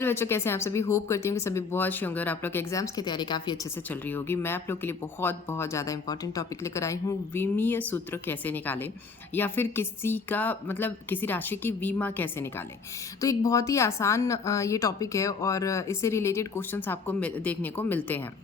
Hello बच्चों, कैसे हैं आप सभी। होप करती हूँ कि सभी बहुत अच्छे होंगे और आप लोग के एग्जाम्स की तैयारी काफ़ी अच्छे से चल रही होगी। मैं आप लोग के लिए बहुत बहुत ज़्यादा इंपॉर्टेंट टॉपिक लेकर आई हूँ, विमीय सूत्र कैसे निकालें या फिर किसी का मतलब किसी राशि की विमा कैसे निकालें। तो एक बहुत ही आसान ये टॉपिक है और इससे रिलेटेड क्वेश्चंस आपको देखने को मिलते हैं।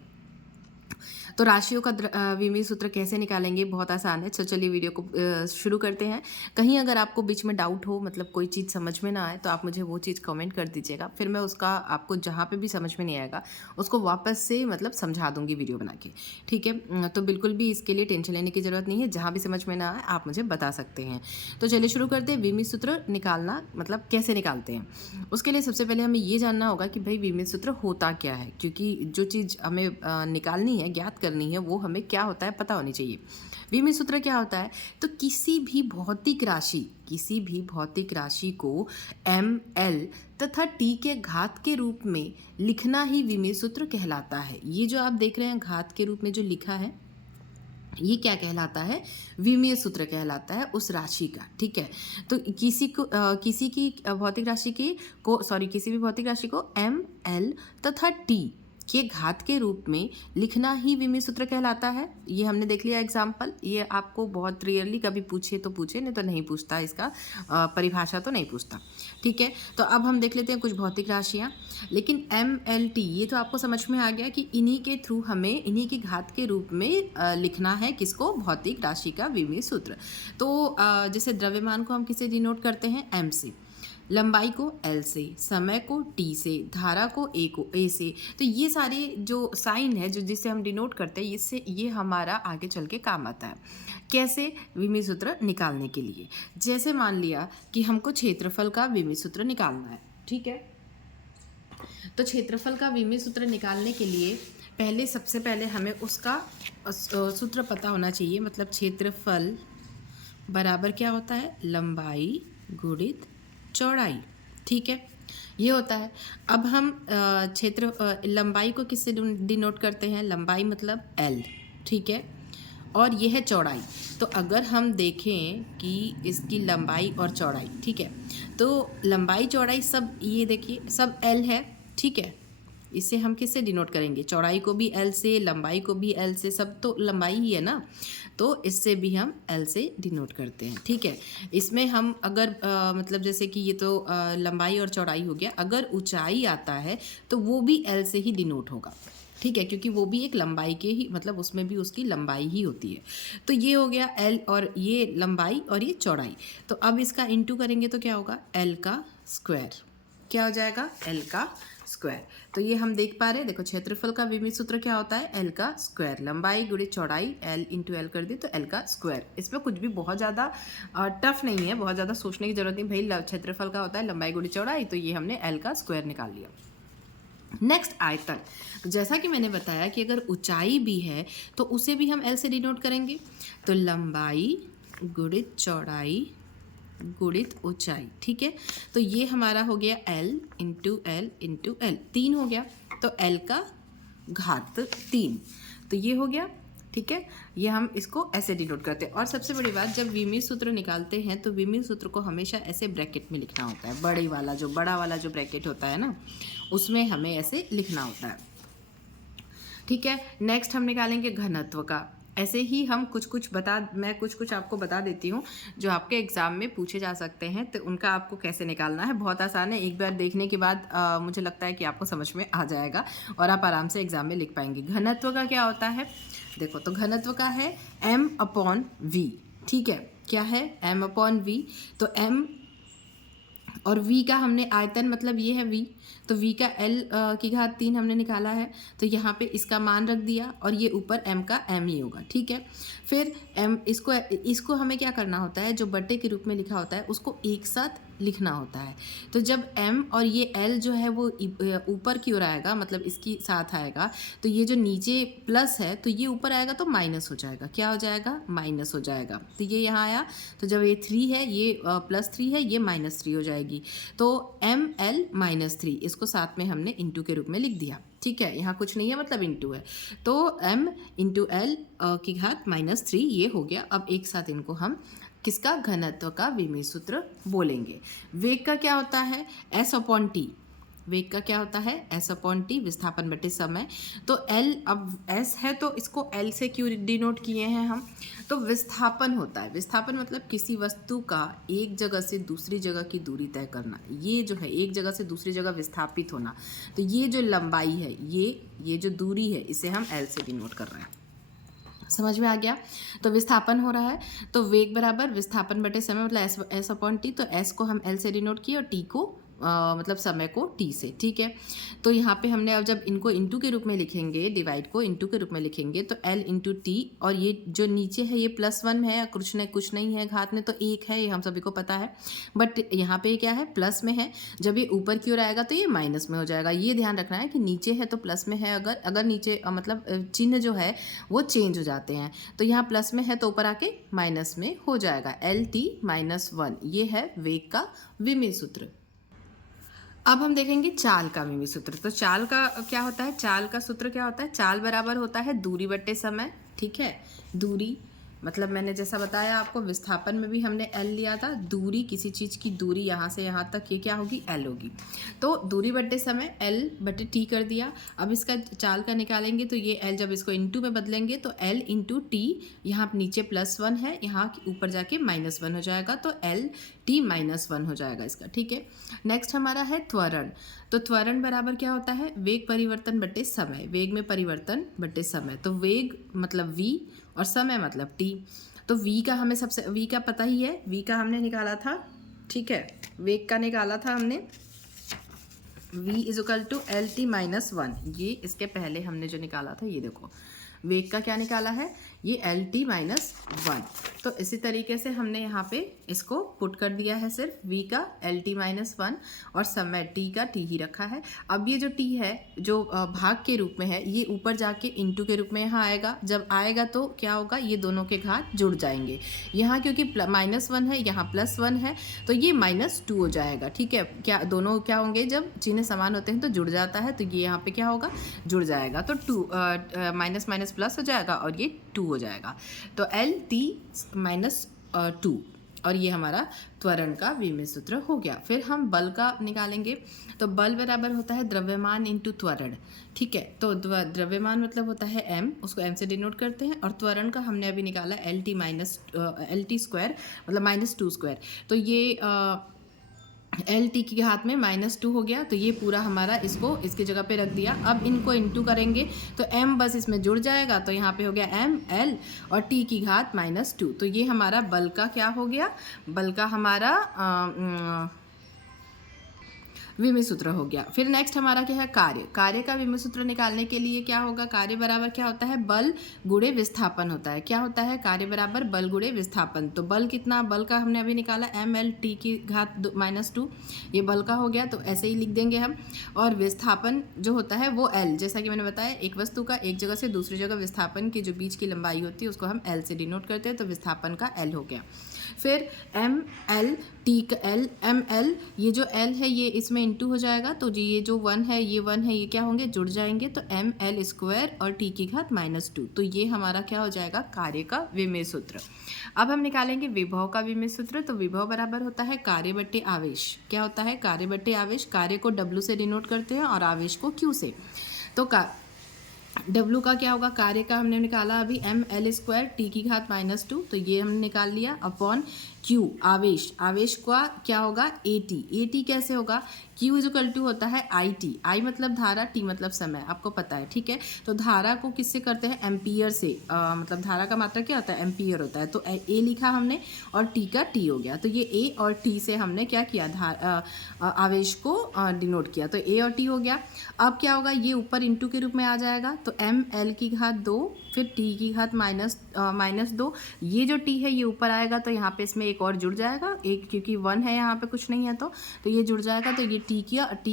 तो राशियों का विमीय सूत्र कैसे निकालेंगे, बहुत आसान है। तो चलिए वीडियो को शुरू करते हैं। कहीं अगर आपको बीच में डाउट हो, मतलब कोई चीज़ समझ में ना आए, तो आप मुझे वो चीज़ कमेंट कर दीजिएगा। फिर मैं उसका आपको जहाँ पे भी समझ में नहीं आएगा उसको वापस से मतलब समझा दूंगी वीडियो बना के। ठीक है। तो बिल्कुल भी इसके लिए टेंशन लेने की ज़रूरत नहीं है। जहाँ भी समझ में ना आए आप मुझे बता सकते हैं। तो चलिए शुरू करते हैं। विमीय सूत्र निकालना मतलब कैसे निकालते हैं। उसके लिए सबसे पहले हमें ये जानना होगा कि भाई विमीय सूत्र होता क्या है, क्योंकि जो चीज़ हमें निकालनी है, ज्ञात करनी है, वो हमें क्या होता है पता होनी चाहिए। विमीय सूत्र क्या होता है? तो किसी भी भौतिक राशि को एम एल तथा टी के घात के रूप में लिखना ही विमीय सूत्र कहलाता है। ये जो आप देख रहे हैं घात के रूप में जो लिखा है, ये क्या कहलाता है? विमीय सूत्र कहलाता है उस राशि का। ठीक है। तो किसी की भौतिक राशि की को सॉरी किसी भी भौतिक राशि को एम एल तथा टी के घात के रूप में लिखना ही विमीय सूत्र कहलाता है। ये हमने देख लिया एग्जाम्पल। ये आपको बहुत रेयरली कभी पूछे तो पूछे, नहीं तो नहीं पूछता, इसका परिभाषा तो नहीं पूछता। ठीक है। तो अब हम देख लेते हैं कुछ भौतिक राशियाँ। लेकिन एम एल टी ये तो आपको समझ में आ गया कि इन्हीं के थ्रू हमें इन्हीं की घात के रूप में लिखना है किसको? भौतिक राशि का विमीय सूत्र। तो जैसे द्रव्यमान को हम किसे डिनोट करते हैं? एम से, लंबाई को एल से, समय को टी से, धारा को ए से। तो ये सारे जो साइन है जो जिससे हम डिनोट करते हैं, इससे ये हमारा आगे चल के काम आता है। कैसे? विमीय सूत्र निकालने के लिए। जैसे मान लिया कि हमको क्षेत्रफल का विमीय सूत्र निकालना है। ठीक है। तो क्षेत्रफल का विमीय सूत्र निकालने के लिए सबसे पहले हमें उसका सूत्र पता होना चाहिए। मतलब क्षेत्रफल बराबर क्या होता है? लंबाई गुणित चौड़ाई। ठीक है। ये होता है। अब हम लंबाई को किससे डिनोट करते हैं? लंबाई मतलब एल। ठीक है। और ये है चौड़ाई। तो अगर हम देखें कि इसकी लंबाई और चौड़ाई, ठीक है, तो लंबाई चौड़ाई सब ये देखिए सब एल है। ठीक है। इसे हम किससे डिनोट करेंगे? चौड़ाई को भी एल से, लंबाई को भी एल से, सब तो लंबाई ही है ना, तो इससे भी हम एल से डिनोट करते हैं। ठीक है। इसमें हम अगर मतलब जैसे कि ये तो लंबाई और चौड़ाई हो गया, अगर ऊंचाई आता है तो वो भी एल से ही डिनोट होगा। ठीक है। क्योंकि वो भी एक लंबाई के ही मतलब उसमें भी उसकी लंबाई ही होती है। तो ये हो गया एल और ये लंबाई और ये चौड़ाई। तो अब इसका इंटू करेंगे तो क्या होगा? एल का स्क्वायर। क्या हो जाएगा? एल का स्क्वायर। तो ये हम देख पा रहे हैं, देखो क्षेत्रफल का विमीय सूत्र क्या होता है? एल का स्क्वायर। लंबाई गुणित चौड़ाई, एल इंटू एल कर दी तो एल का स्क्वायर। इसमें कुछ भी बहुत ज़्यादा टफ नहीं है, बहुत ज़्यादा सोचने की जरूरत नहीं। भाई क्षेत्रफल का होता है लंबाई गुणित चौड़ाई, तो ये हमने एल का स्क्वायर निकाल लिया। नेक्स्ट आयतन। तो जैसा कि मैंने बताया कि अगर ऊंचाई भी है तो उसे भी हम एल से डिनोट करेंगे। तो लंबाई गुणित चौड़ाई गुणित ऊंचाई। ठीक है। तो ये हमारा हो गया L into L into L, 3 हो गया। तो एल का घात 3, तो ये हो गया। ठीक है। ये हम इसको ऐसे डिनोट करते हैं। और सबसे बड़ी बात, जब विमीय सूत्र निकालते हैं तो विमीय सूत्र को हमेशा ऐसे ब्रैकेट में लिखना होता है। बड़ा वाला जो ब्रैकेट होता है ना, उसमें हमें ऐसे लिखना होता है। ठीक है। नेक्स्ट हम निकालेंगे घनत्व का। ऐसे ही हम मैं कुछ कुछ आपको बता देती हूँ जो आपके एग्जाम में पूछे जा सकते हैं। तो उनका आपको कैसे निकालना है, बहुत आसान है। एक बार देखने के बाद मुझे लगता है कि आपको समझ में आ जाएगा और आप आराम से एग्जाम में लिख पाएंगे। घनत्व का क्या होता है? देखो, तो घनत्व का है m अपॉन v। ठीक है। क्या है? m upon v। तो m और v का हमने आयतन मतलब ये है v, तो v का l की घात 3 हमने निकाला है। तो यहाँ पे इसका मान रख दिया और ये ऊपर m का m ही होगा। ठीक है। फिर m इसको हमें क्या करना होता है? जो बट्टे के रूप में लिखा होता है उसको एक साथ लिखना होता है। तो जब m और ये l जो है वो ऊपर की ओर आएगा, मतलब इसकी साथ आएगा, तो ये जो नीचे प्लस है तो ये ऊपर आएगा तो माइनस हो जाएगा। क्या हो जाएगा? माइनस हो जाएगा। तो ये यहाँ आया, तो जब ये 3 है, ये +3 है, ये -3 हो जाएगी। तो ml -3 इसको साथ में हमने इंटू के रूप में लिख दिया। ठीक है। यहाँ कुछ नहीं है, मतलब इंटू है। तो m इंटू एल की घात -3 ये हो गया। अब एक साथ इनको हम किसका? घनत्व का विमीय सूत्र बोलेंगे। वेग का क्या होता है? s upon T. वेग का क्या होता है एस अपॉन टी, विस्थापन बटे समय। तो एल, अब एस है तो इसको एल से क्यों डिनोट किए हैं हम, तो विस्थापन होता है। विस्थापन मतलब किसी वस्तु का एक जगह से दूसरी जगह की दूरी तय करना, ये जो है एक जगह से दूसरी जगह विस्थापित होना। तो ये जो लंबाई है, ये जो दूरी है, इसे हम एल से डिनोट कर रहे हैं। समझ में आ गया। तो विस्थापन हो रहा है, तो वेग बराबर विस्थापन बटे समय मतलब एस अपॉन टी। तो एस को हम एल से डिनोट किए और टी को मतलब समय को टी से, ठीक है। तो यहाँ पे हमने अब जब इनको इंटू के रूप में लिखेंगे, डिवाइड को इंटू के रूप में लिखेंगे, तो एल इंटू टी, और ये जो नीचे है ये +1 है, कुछ नहीं है घात में, तो 1 है, ये हम सभी को पता है। बट यहाँ पे क्या है प्लस में है, जब ये ऊपर की ओर आएगा तो ये माइनस में हो जाएगा। ये ध्यान रखना है कि नीचे है तो प्लस में है, अगर नीचे मतलब चिन्ह जो है वो चेंज हो जाते हैं। तो यहाँ प्लस में है तो ऊपर आके माइनस में हो जाएगा। एल टी -1, ये है वेग का विमेय सूत्र। अब हम देखेंगे चाल का विमेय सूत्र। तो चाल का क्या होता है, चाल का सूत्र क्या होता है, चाल बराबर होता है दूरी बट्टे समय, ठीक है। दूरी मतलब मैंने जैसा बताया आपको, विस्थापन में भी हमने एल लिया था। दूरी, किसी चीज़ की दूरी यहाँ से यहाँ तक, ये क्या होगी एल होगी। तो दूरी बट्टे समय एल बट्टे टी कर दिया। अब इसका चाल का निकालेंगे तो ये एल जब इसको इंटू में बदलेंगे तो एल इंटू टी, यहाँ नीचे +1 है, यहाँ ऊपर जाके -1 हो जाएगा, तो एल टी -1 हो जाएगा इसका, ठीक है। नेक्स्ट हमारा है त्वरण। तो त्वरण बराबर क्या होता है, वेग परिवर्तन बट्टे समय, वेग में परिवर्तन बट्टे समय। तो वेग मतलब v और समय मतलब t। तो v का हमें v का पता ही है, v का हमने निकाला था, ठीक है। वेग का निकाला था हमने, v = LT -1। ये इसके पहले हमने जो निकाला था, ये देखो वेग का क्या निकाला है, ये LT -1। तो इसी तरीके से हमने यहाँ पे इसको पुट कर दिया है, सिर्फ v का LT -1 और समय t का t ही रखा है। अब ये जो t है जो भाग के रूप में है, ये ऊपर जाके इंटू के रूप में यहाँ आएगा। जब आएगा तो क्या होगा, ये दोनों के घात जुड़ जाएंगे। यहाँ क्योंकि -1 है, यहाँ +1 है, तो ये -2 हो जाएगा, ठीक है। क्या दोनों क्या होंगे, जब चिन्ह समान होते हैं तो जुड़ जाता है, तो ये यहाँ पे क्या होगा जुड़ जाएगा। तो माइनस माइनस प्लस हो जाएगा और ये 2 हो जाएगा। तो LT -2, और ये हमारा त्वरण का विमेय सूत्र हो गया। फिर हम बल का निकालेंगे। तो बल बराबर होता है द्रव्यमान इंटू त्वरण, ठीक है। तो द्रव्यमान मतलब होता है m, उसको m से डिनोट करते हैं, और त्वरण का हमने अभी निकाला LT स्क्वायर मतलब -2²। तो ये LT की घात में -2 हो गया। तो ये पूरा हमारा इसको इसकी जगह पे रख दिया। अब इनको इंटू करेंगे तो m बस इसमें जुड़ जाएगा, तो यहाँ पे हो गया m l और t की घात -2। तो ये हमारा बल का क्या हो गया, बल का हमारा विमेय सूत्र हो गया। फिर नेक्स्ट हमारा क्या है कार्य। कार्य का विमेय सूत्र निकालने के लिए क्या होगा, कार्य बराबर क्या होता है, बल गुणे विस्थापन होता है। क्या होता है, कार्य बराबर बल गुणे विस्थापन। तो बल कितना, बल का हमने अभी निकाला ml t की घात -2, ये बल का हो गया, तो ऐसे ही लिख देंगे हम। और विस्थापन जो होता है वो l, जैसा कि मैंने बताया, एक वस्तु का एक जगह से दूसरी जगह विस्थापन की जो बीच की लंबाई होती है उसको हम l से डिनोट करते हैं, तो विस्थापन का l हो गया। फिर ml t का l, ml ये जो l है ये इसमें इंटू हो जाएगा, तो ये जो 1 है ये 1 है, ये क्या होंगे जुड़ जाएंगे, तो ml स्क्वायर और t की घात -2। तो ये हमारा क्या हो जाएगा, कार्य का विमेय सूत्र। अब हम निकालेंगे विभव का विमेय सूत्र। तो विभव बराबर होता है कार्य बट्टे आवेश। क्या होता है, कार्य बट्टे आवेश। कार्य को W से डिनोट करते हैं और आवेश को Q से। तो W का क्या होगा, कार्य का हमने निकाला अभी ml स्क्वायर t की घात -2, तो ये हमने निकाल लिया, अपॉन Q आवेश। आवेश का क्या होगा, AT। AT कैसे होगा, Q = होता है IT। I मतलब धारा, T मतलब समय, आपको पता है, ठीक है। तो धारा को किससे करते हैं, एम्पियर से, मतलब धारा का मात्रा क्या होता है, एम्पियर होता है। तो A लिखा हमने और T का T हो गया। तो ये A और T से हमने क्या किया, आवेश को डिनोट किया, तो A और T हो गया। अब क्या होगा, ये ऊपर इंटू के रूप में आ जाएगा, तो ml की घात 2, फिर t की घात -2। ये जो t है ये ऊपर आएगा, तो यहाँ पे इसमें एक और जुड़ जाएगा, एक क्योंकि 1 है यहाँ पे कुछ नहीं है, तो ये जुड़ जाएगा। तो ये t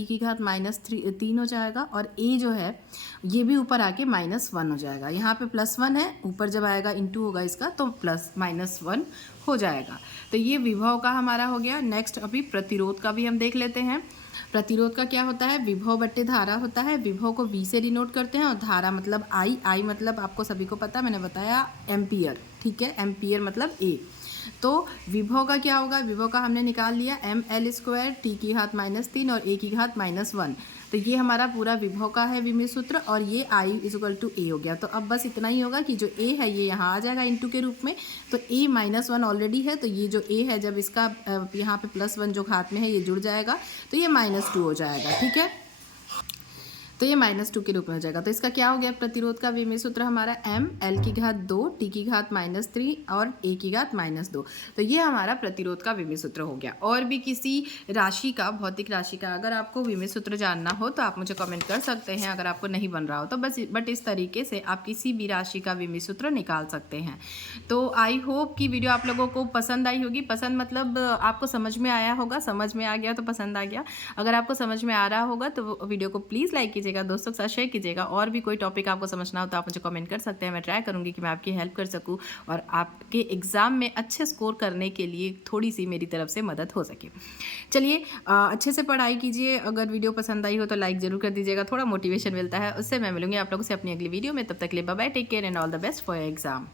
की घात -3 हो जाएगा, और a जो है ये भी ऊपर आके -1 हो जाएगा। यहाँ पे +1 है, ऊपर जब आएगा इंटू होगा इसका, तो +-1 हो जाएगा। तो ये विभव का हमारा हो गया। नेक्स्ट अभी प्रतिरोध का भी हम देख लेते हैं। प्रतिरोध का क्या होता है, विभव बट्टे धारा होता है। विभव को V से डिनोट करते हैं और धारा मतलब I मतलब आपको सभी को पता, मैंने बताया एम्पियर, ठीक है। एम्पियर मतलब A। तो विभव का क्या होगा, विभव का हमने निकाल लिया ml² t की घात -3 और a की घात -1। तो ये हमारा पूरा विभव का है विमेय सूत्र और ये I = a हो गया। तो अब बस इतना ही होगा कि जो a है ये यहाँ आ जाएगा इनटू के रूप में। तो a -1 ऑलरेडी है, तो ये जो a है जब इसका यहाँ पे +1 जो घात में है ये जुड़ जाएगा तो ये -2 हो जाएगा। ठीक है, तो ये -2 के रूप में हो जाएगा। तो इसका क्या हो गया, प्रतिरोध का विमेय सूत्र हमारा ml की घात 2 t की घात -3 और a की घात -2। तो ये हमारा प्रतिरोध का विमेय सूत्र हो गया। और भी किसी राशि का, भौतिक राशि का अगर आपको विमेय सूत्र जानना हो तो आप मुझे कमेंट कर सकते हैं, अगर आपको नहीं बन रहा हो तो बट इस तरीके से आप किसी भी राशि का विमेय सूत्र निकाल सकते हैं। तो आई होप कि वीडियो आप लोगों को पसंद आई होगी। पसंद मतलब आपको समझ में आया होगा, समझ में आ गया तो पसंद आ गया। अगर आपको समझ में आ रहा होगा तो वीडियो को प्लीज़ लाइक कीजिएगा, दोस्तों के साथ शेयर कीजिएगा। और भी कोई टॉपिक आपको समझना हो तो आप मुझे कमेंट कर सकते हैं, मैं ट्राई करूंगी कि मैं आपकी हेल्प कर सकूं और आपके एग्ज़ाम में अच्छे स्कोर करने के लिए थोड़ी सी मेरी तरफ से मदद हो सके। चलिए अच्छे से पढ़ाई कीजिए। अगर वीडियो पसंद आई हो तो लाइक ज़रूर कर दीजिएगा, थोड़ा मोटिवेशन मिलता है उससे। मैं मिलूंगी आप लोगों से अपनी अगली वीडियो में, तब तक के लिए bye bye, take care and all the best for your exam.